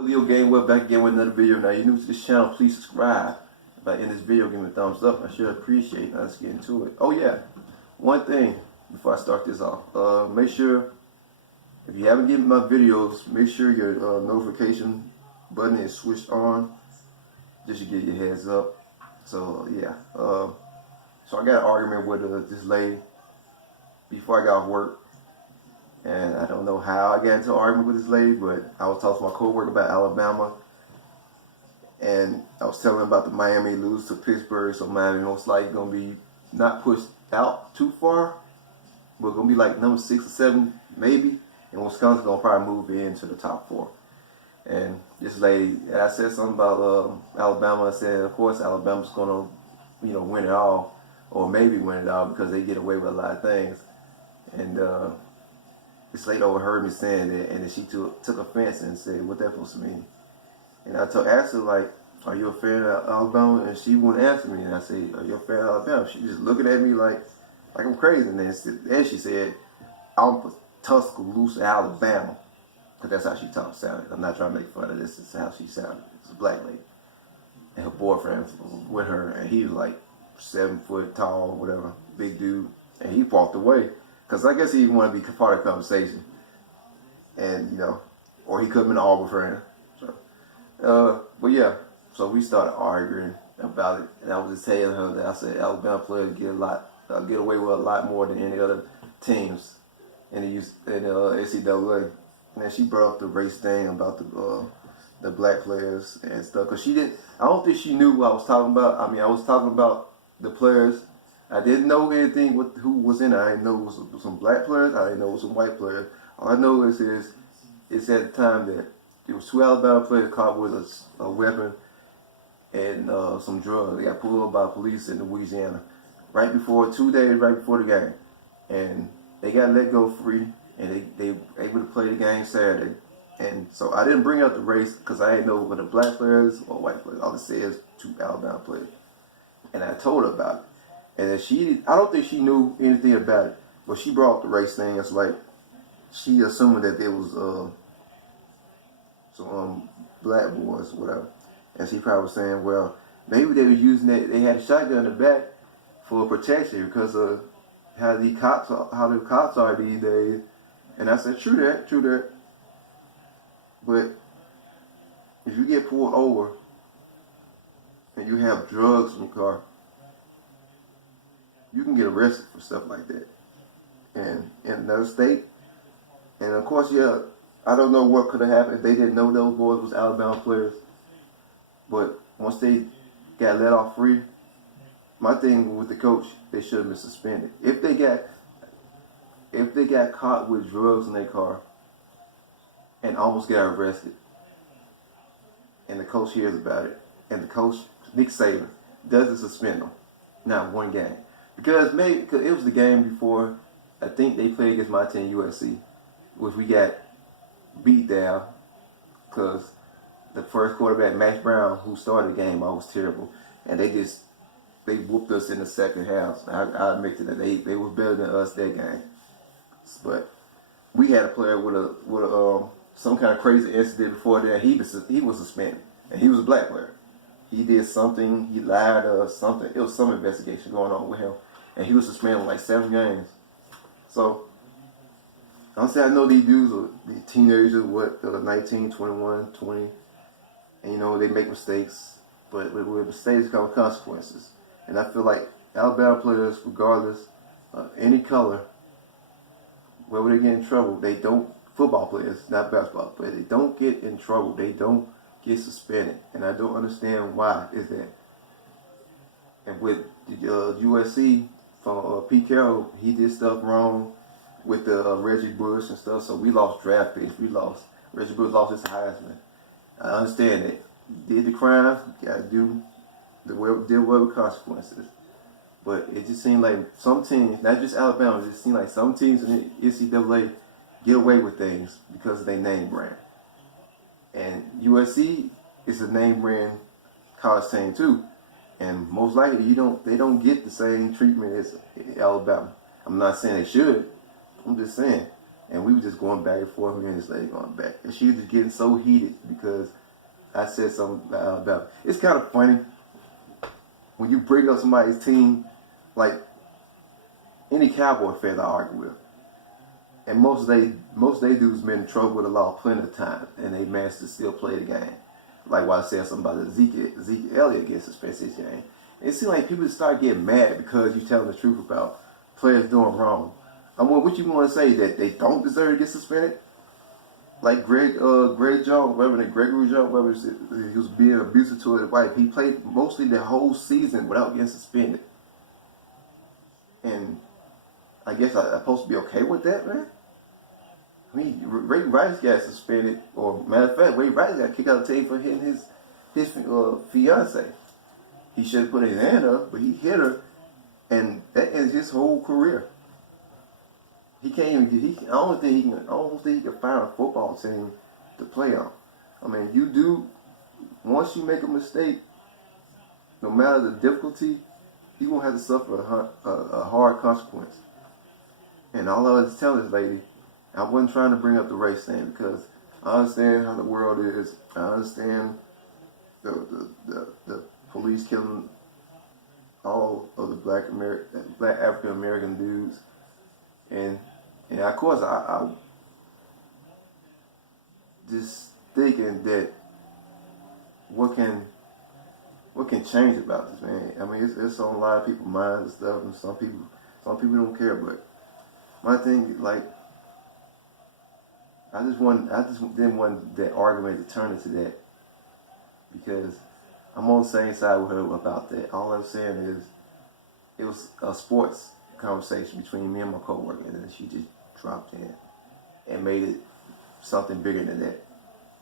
Leo Gamewell back again with another video. Now, you're new to this channel, please subscribe. If I end this video, give me a thumbs up. I sure appreciate it. Now, let's get into it. Oh yeah, one thing before I start this off. Make sure, if you haven't given my videos, make sure your notification button is switched on, just to get your heads up. So yeah, so I got an argument with this lady before I got off work. And I don't know how I got into an argument with this lady, but I was talking to my coworker about Alabama, and I was telling him about the Miami lose to Pittsburgh, so Miami most likely gonna be not pushed out too far, but gonna be like number 6 or 7 maybe, and Wisconsin gonna probably move into the top 4. And this lady, I said something about Alabama. I said, of course, Alabama's gonna, win it all, or maybe win it all because they get away with a lot of things, and this lady overheard me saying that, and then she took offense and said, "What that supposed to mean?" And I asked her, like, "Are you a fan of Alabama?" And she wouldn't answer me. And I said, "Are you a fan of Alabama?" She just looking at me like I'm crazy. And then she said, "I'm from Tuscaloosa, Alabama," because that's how she sounded. I'm not trying to make fun of this. This is how she sounded. It's a black lady, and her boyfriend was with her, and he was like 7 foot tall, whatever, big dude, and he walked away. Because I guess he didn't want to be part of the conversation. And, or he could have been an Auburn friend. So, but yeah, so we started arguing about it. And I was just telling her that I said Alabama players get away with a lot more than any other teams in the NCAA. And then she brought up the race thing about the black players and stuff. Because I don't think she knew what I was talking about. I mean, I was talking about the players. I didn't know anything who was in it. I didn't know it was some black players. I didn't know it was some white players. All I know is it's at the time that there was 2 Alabama players caught with a weapon and some drugs. They got pulled over by police in Louisiana 2 days right before the game, and they got let go free, and they able to play the game Saturday. And so I didn't bring up the race because I didn't know whether black players or white players. All it said is 2 Alabama players, and I told her about it. And then I don't think she knew anything about it, but she brought up the race thing. It's like she assumed that there was some black boys, whatever. And she probably was saying, well, maybe they were using it. They had a shotgun in the back for protection because of how the cops are these days. And I said, true that. But if you get pulled over and you have drugs in your car, you can get arrested for stuff like that, and in another state. And of course, yeah, I don't know what could have happened if they didn't know those boys was Alabama players. But once they got let off free, my thing with the coach, they should have been suspended. If they got caught with drugs in their car and almost got arrested, and the coach hears about it, and the coach, Nick Saban, doesn't suspend them, not one game. Because it was the game before, I think they played against my team, USC, which we got beat down because the first quarterback, Max Brown, who started the game, was terrible. And they whooped us in the second half. I admit that they was better than us that game. But we had a player with some kind of crazy incident before that. He was suspended, and he was a black player. He did something, he lied or something. It was some investigation going on with him. And he was suspended like 7 games. So, I'm saying I know these dudes are these teenagers, 19, 21, 20. And they make mistakes. But with mistakes come consequences. And I feel like Alabama players, regardless of any color, wherever they get in trouble, football players, not basketball players, they don't get in trouble. They don't get suspended, and I don't understand why is that. And with USC from Pete Carroll, he did stuff wrong with the Reggie Bush and stuff, so we lost draft picks. Reggie Bush lost his Heisman. I understand that. He did the crime, got to deal with consequences. But it just seemed like some teams, not just Alabama, it just seemed like some teams in the NCAA get away with things because of their name brand. And USC is a name brand college team too, and most likely they don't get the same treatment as Alabama. I'm not saying they should. I'm just saying And we were just going back and forth, me and this lady going back. And she was just getting so heated because I said something about it. It's kind of funny when you bring up somebody's team, like any Cowboy fan I argue with. And most they dudes been in trouble with the law plenty of times, and they managed to still play the game. Like what I said something about Zeke Elliott gets suspended this game. It seems like people start getting mad because you're telling the truth about players doing wrong. I mean, what you want to say, that they don't deserve to get suspended? Like Greg Jones, Gregory Jones, whatever he was being abusive to his wife. He played mostly the whole season without getting suspended. And I guess I'm supposed to be okay with that, man? I mean, Ray Rice got suspended, or matter of fact, Ray Rice got kicked out of the team for hitting his fiance. He should have put his hand up, but he hit her, and that ends his whole career. He can't even get. I don't think he can find a football team to play on. I mean, you do. Once you make a mistake, no matter the difficulty, you gonna have to suffer a hard consequence. And all I was telling this lady, I wasn't trying to bring up the race thing because I understand how the world is. I understand the police killing all of the black African American dudes, and of course I just thinking that what can change about this, man. I mean, it's on a lot of people's minds and stuff, and some people don't care, but my thing, like, I just didn't want that argument to turn into that, because I'm on the same side with her about that. All I'm saying is it was a sports conversation between me and my coworker, and then she just dropped in and made it something bigger than that.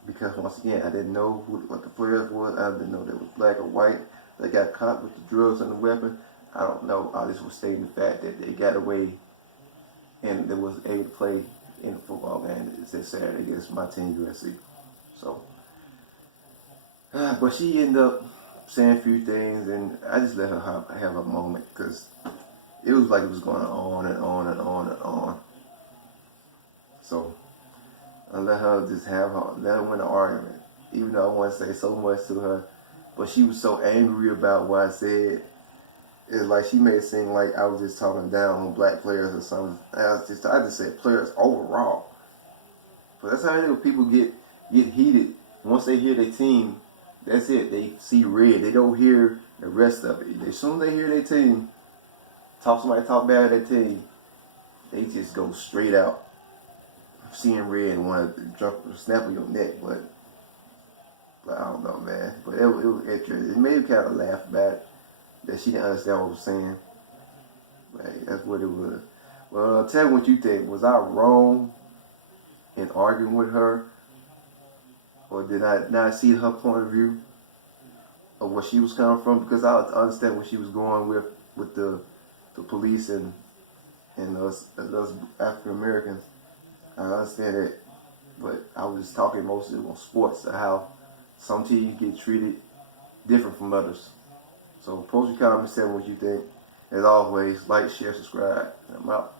Because once again, I didn't know what the players was. I didn't know they was black or white. They got caught with the drugs and the weapon. I don't know. I just was stating the fact that they got away and they was able to play in the football game. It's this Saturday against my team, USC. So, but she ended up saying a few things, and I just let her have a moment because it was like it was going on and on and on and on. So I let her win the argument, even though I want to say so much to her, but she was so angry about what I said. It's like she made it seem like I was just talking down on black players or something. I just said players overall. But that's how it is. People get heated once they hear their team. That's it. They see red. They don't hear the rest of it. As soon as they hear their team, somebody talk bad at their team, they just go straight out, seeing red and want to snap on your neck. But I don't know, man. But it was interesting. It made me kind of laugh about it, that she didn't understand what I was saying. But that's what it was. Well, tell me what you think. Was I wrong in arguing with her? Or did I not see her point of view of where she was coming from? Because I understand where she was going with the police and us African Americans. I understand that. But I was just talking mostly on sports, how some teams get treated different from others. So post your comments, tell me what you think. As always, like, share, subscribe. I'm out.